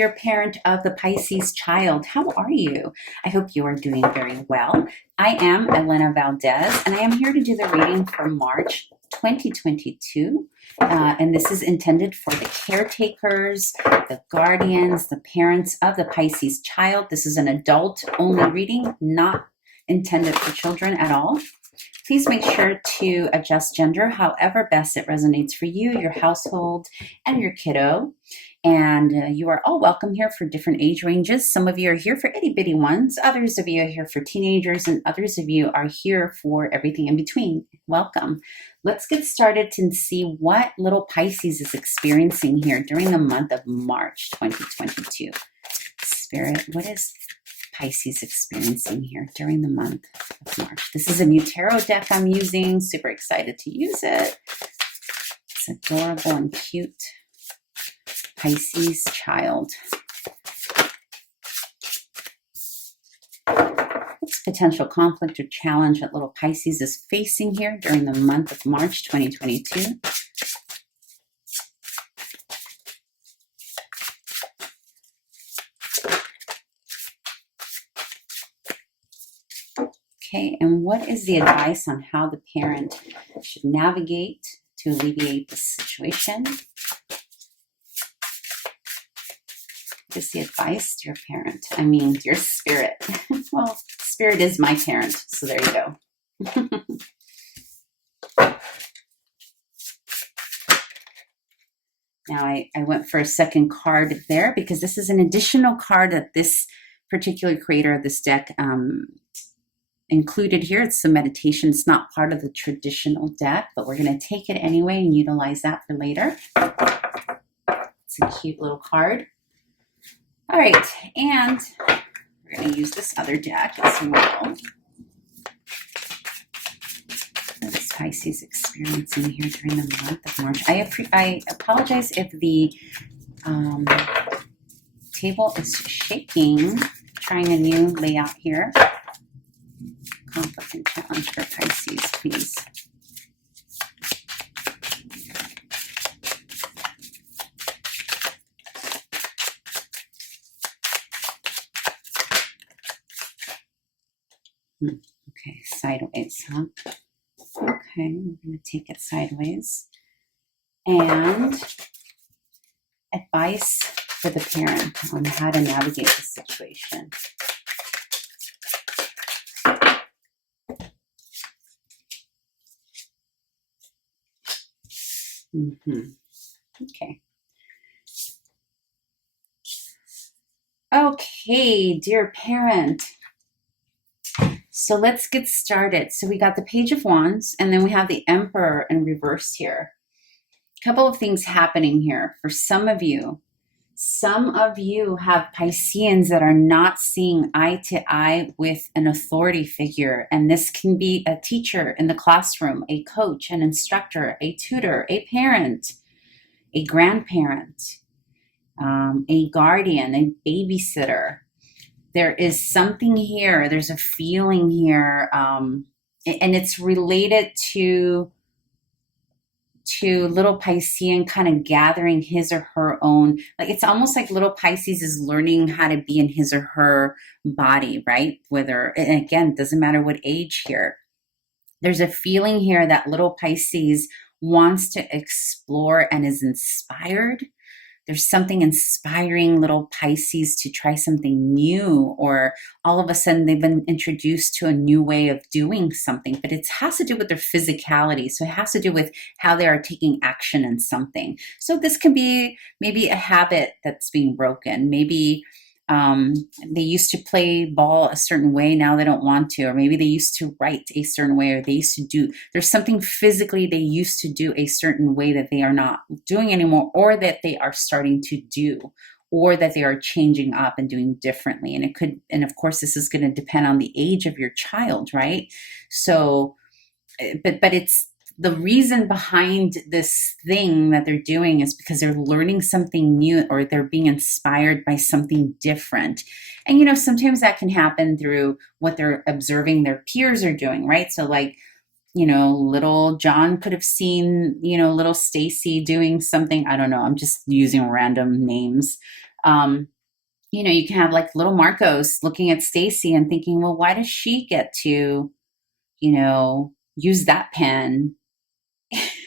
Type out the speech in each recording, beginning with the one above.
dear parent of the Pisces child. How are you? I hope you are doing very well. I am Elena Valdez, and I am here to do the reading for March 2022. And this is intended for the caretakers, the guardians, the parents of the Pisces child. This is an adult-only reading, not intended for children at all. Please make sure to adjust gender however best it resonates for you, your household, and your kiddo. And you are all welcome here for different age ranges. Some of you are here for itty-bitty ones. Others of you are here for teenagers, and others of you are here for everything in between. Welcome. Let's get started and see what little Pisces is experiencing here during the month of March 2022. Spirit, what is Pisces experiencing here during the month of March? This is a new tarot deck I'm using. Super excited to use it. It's adorable and cute. Pisces child. What's potential conflict or challenge that little Pisces is facing here during the month of March 2022? Okay, and what is the advice on how the parent should navigate to alleviate this situation? What is the advice, dear parent? I mean, dear spirit. Well, spirit is my parent, so there you go. Now, I went for a second card there because this is an additional card that this particular creator of this deck included here. It's the meditation. It's not part of the traditional deck, but we're going to take it anyway and utilize that for later. It's a cute little card. All right, and we're going to use this other deck as well. What is Pisces experiencing here during the month of March? I apologize if the table is shaking. Trying a new layout here. Conflict and challenge for Pisces, please. Okay, sideways, huh? Okay, we're going to take it sideways. And advice for the parent on how to navigate the situation. Okay. Okay, dear parent. So let's get started. So we got the Page of Wands, and then we have the Emperor in reverse here. A couple of things happening here. For some of you have Pisceans that are not seeing eye to eye with an authority figure. And this can be a teacher in the classroom, a coach, an instructor, a tutor, a parent, a grandparent, a guardian, a babysitter. There is something here. There's a feeling here, and it's related to little Piscean kind of gathering his or her own. Like it's almost like little Pisces is learning how to be in his or her body, right? Whether, and again, it doesn't matter what age here. There's a feeling here that little Pisces wants to explore and is inspired. There's something inspiring little Pisces to try something new, or all of a sudden they've been introduced to a new way of doing something, but it has to do with their physicality. So it has to do with how they are taking action in something. So this can be maybe a habit that's being broken. Maybe they used to play ball a certain way, now they don't want to, or maybe they used to write a certain way, or they used to do, there's something physically they used to do a certain way that they are not doing anymore, or that they are starting to do, or that they are changing up and doing differently. And it could, and of course this is going to depend on the age of your child, right? So, but it's, the reason behind this thing that they're doing is because they're learning something new, or they're being inspired by something different. And, you know, sometimes that can happen through what they're observing their peers are doing, right? So like, you know, little John could have seen, you know, little Stacy doing something. I don't know. I'm just using random names. You know, you can have like little Marcos looking at Stacy and thinking, well, why does she get to, you know, use that pen?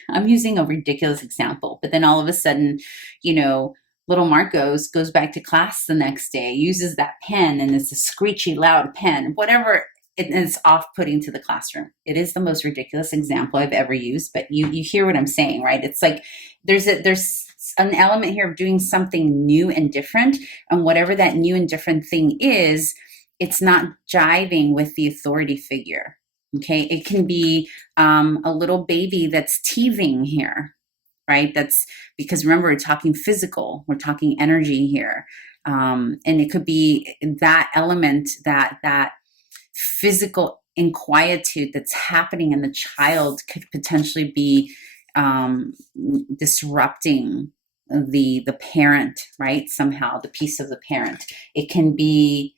I'm using a ridiculous example, but then all of a sudden, you know, little Marcos goes back to class the next day, uses that pen, and it's a screechy loud pen, whatever. It's off-putting to the classroom. It is the most ridiculous example I've ever used, but you hear what I'm saying, right? It's like there's an element here of doing something new and different, and whatever that new and different thing is, it's not jiving with the authority figure. Okay, it can be a little baby that's teething here, right? That's because remember, we're talking physical, we're talking energy here. And it could be that element, that physical inquietude that's happening in the child could potentially be disrupting the parent, right? Somehow the peace of the parent. It can be,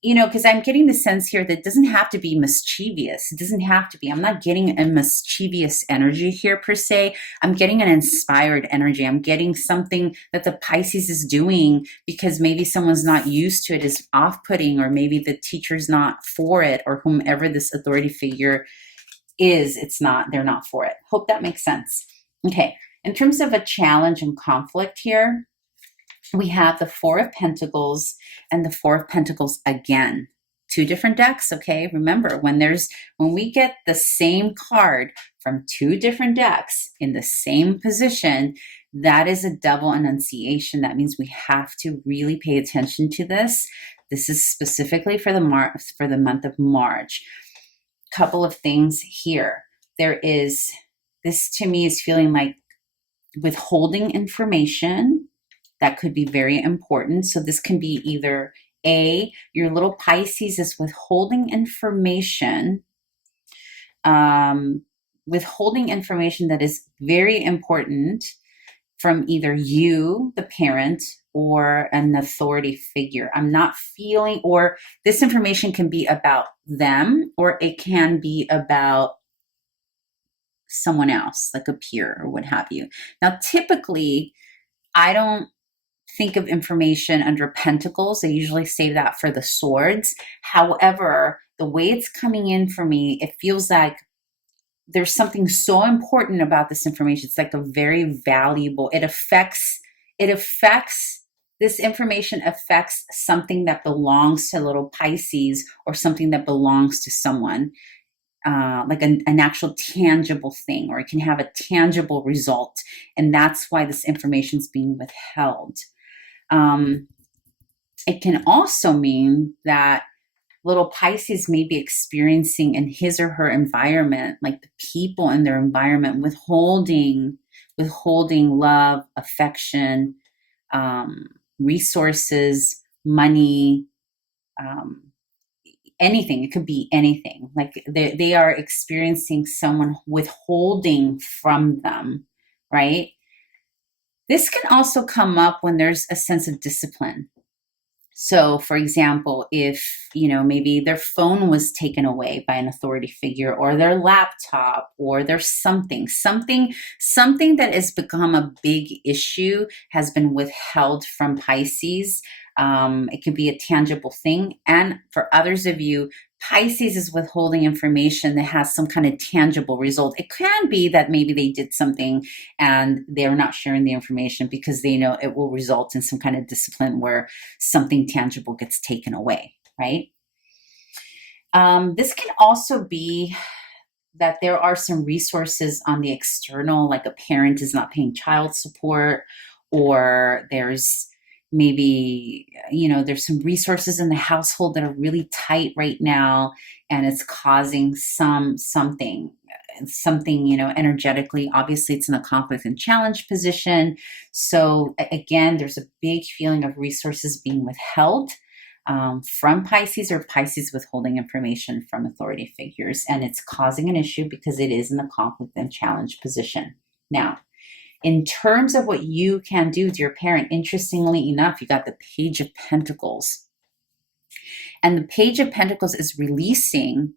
you know, because I'm getting the sense here that it doesn't have to be mischievous. It doesn't have to be. I'm not getting a mischievous energy here per se. I'm getting an inspired energy. I'm getting something that the Pisces is doing because maybe someone's not used to it, is off-putting, or maybe the teacher's not for it, or whomever this authority figure is, they're not for it. Hope that makes sense. Okay, in terms of a challenge and conflict here, we have the Four of Pentacles and the Four of Pentacles again. Two different decks, okay? Remember, when we get the same card from two different decks in the same position, that is a double annunciation. That means we have to really pay attention to this. This is specifically for the month of March. Couple of things here. This to me is feeling like withholding information. That could be very important. So this can be either your little Pisces is withholding information, that is very important from either you, the parent, or an authority figure. I'm not feeling, or this information can be about them, or it can be about someone else, like a peer or what have you. Now, typically, I don't think of information under Pentacles. I usually save that for the Swords. However, the way it's coming in for me, it feels like there's something so important about this information. It's like a very valuable, this information affects something that belongs to little Pisces, or something that belongs to someone, like an actual tangible thing, or it can have a tangible result. And that's why this information is being withheld. It can also mean that little Pisces may be experiencing in his or her environment, like the people in their environment, withholding love, affection, resources, money, anything. It could be anything. Like they are experiencing someone withholding from them, right? This can also come up when there's a sense of discipline. So, for example, if, maybe their phone was taken away by an authority figure, or their laptop, or there's something that has become a big issue has been withheld from Pisces. It can be a tangible thing. And for others of you, Pisces is withholding information that has some kind of tangible result. It can be that maybe they did something and they're not sharing the information because they know it will result in some kind of discipline where something tangible gets taken away, right? This can also be that there are some resources on the external, like a parent is not paying child support, or there's maybe, there's some resources in the household that are really tight right now, and it's causing something, energetically. Obviously, it's in a conflict and challenge position. So again, there's a big feeling of resources being withheld from Pisces, or Pisces withholding information from authority figures. And it's causing an issue because it is in a conflict and challenge position. Now, in terms of what you can do with your parent, interestingly enough, you got the Page of Pentacles. And the Page of Pentacles is releasing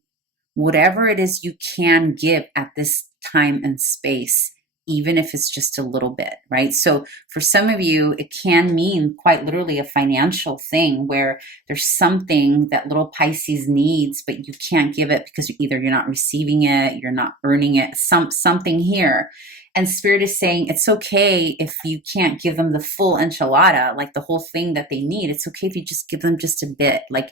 whatever it is you can give at this time and space even if it's just a little bit, right? So for some of you, it can mean quite literally a financial thing where there's something that little Pisces needs, but you can't give it because either you're not receiving it, you're not earning it, something here. And Spirit is saying it's okay if you can't give them the full enchilada, like the whole thing that they need. It's okay if you just give them just a bit. Like,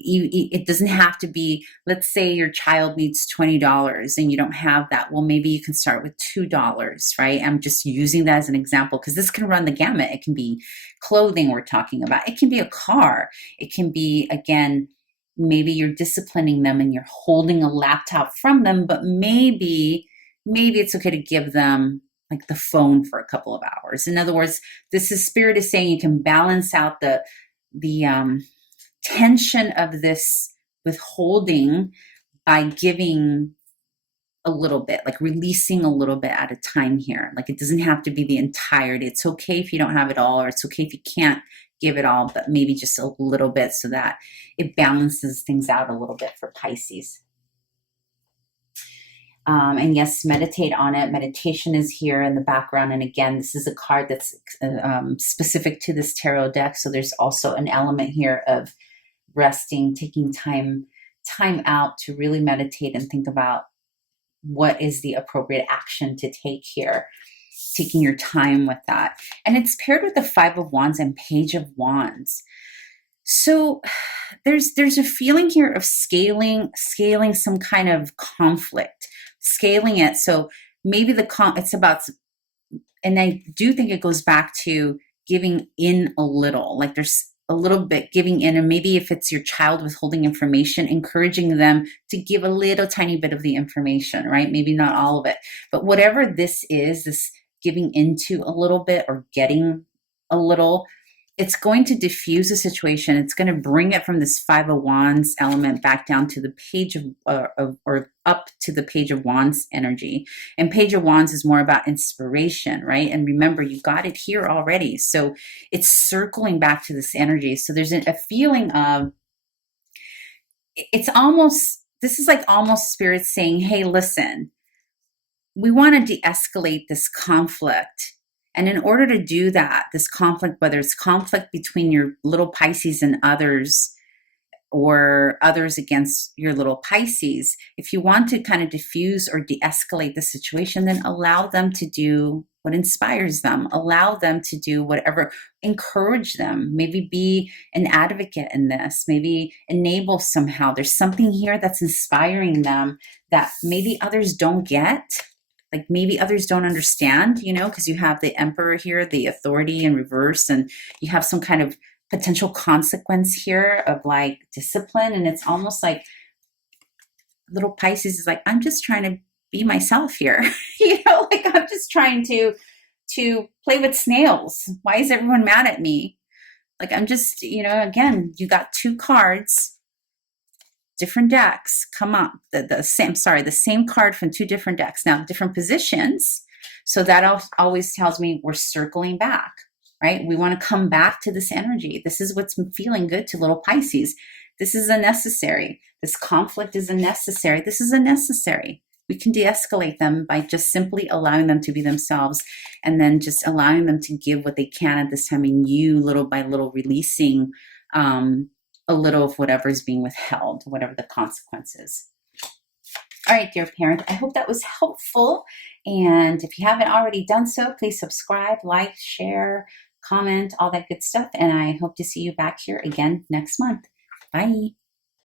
it doesn't have to be, let's say your child needs $20 and you don't have that. Well, maybe you can start with $2, right? I'm just using that as an example because this can run the gamut. It can be clothing we're talking about. It can be a car. It can be, again, maybe you're disciplining them and you're holding a laptop from them, but maybe it's okay to give them like the phone for a couple of hours. In other words, this is Spirit is saying you can balance out the tension of this withholding by giving a little bit, like releasing a little bit at a time here. Like it doesn't have to be the entirety. It's okay if you don't have it all, or it's okay if you can't give it all, but maybe just a little bit so that it balances things out a little bit for Pisces. And yes, meditate on it. Meditation is here in the background. And again, this is a card that's specific to this tarot deck. So there's also an element here of resting, taking time out to really meditate and think about what is the appropriate action to take here, taking your time with that. And it's paired with the Five of Wands and Page of Wands. So there's a feeling here of scaling some kind of conflict, scaling it. So maybe it's about, and I do think it goes back to giving in a little, like there's a little bit giving in, and maybe if it's your child withholding information, encouraging them to give a little tiny bit of the information, right? Maybe not all of it, but whatever this is, this giving into a little bit or getting a little, it's going to diffuse the situation. It's going to bring it from this Five of Wands element back down to the Page of, or up to the Page of Wands energy. And Page of Wands is more about inspiration, right? And remember, you got it here already. So it's circling back to this energy. So there's a feeling of, it's almost, this is like almost Spirit saying, hey, listen, we want to de-escalate this conflict. And in order to do that, this conflict, whether it's conflict between your little Pisces and others, or others against your little Pisces, if you want to kind of diffuse or de-escalate the situation, then allow them to do what inspires them. Allow them to do whatever, encourage them, maybe be an advocate in this, maybe enable somehow. There's something here that's inspiring them that maybe others don't get. Like maybe others don't understand, you know, because you have the Emperor here, the authority in reverse, and you have some kind of potential consequence here of like discipline. And it's almost like little Pisces is like, I'm just trying to be myself here. You know, like I'm just trying to play with snails. Why is everyone mad at me? Like I'm just, you know, again, you got two cards, different decks come up, the same card from two different decks, now different positions. So that always tells me we're circling back, right? We want to come back to this energy. This is what's feeling good to little Pisces. This is a necessary. This conflict is a necessary. This is a necessary. We can de-escalate them by just simply allowing them to be themselves, and then just allowing them to give what they can at this time, and you little by little releasing a little of whatever is being withheld, whatever the consequences. All right, dear parent, I hope that was helpful. And if you haven't already done so, please subscribe, like, share, comment, all that good stuff. And I hope to see you back here again next month. Bye.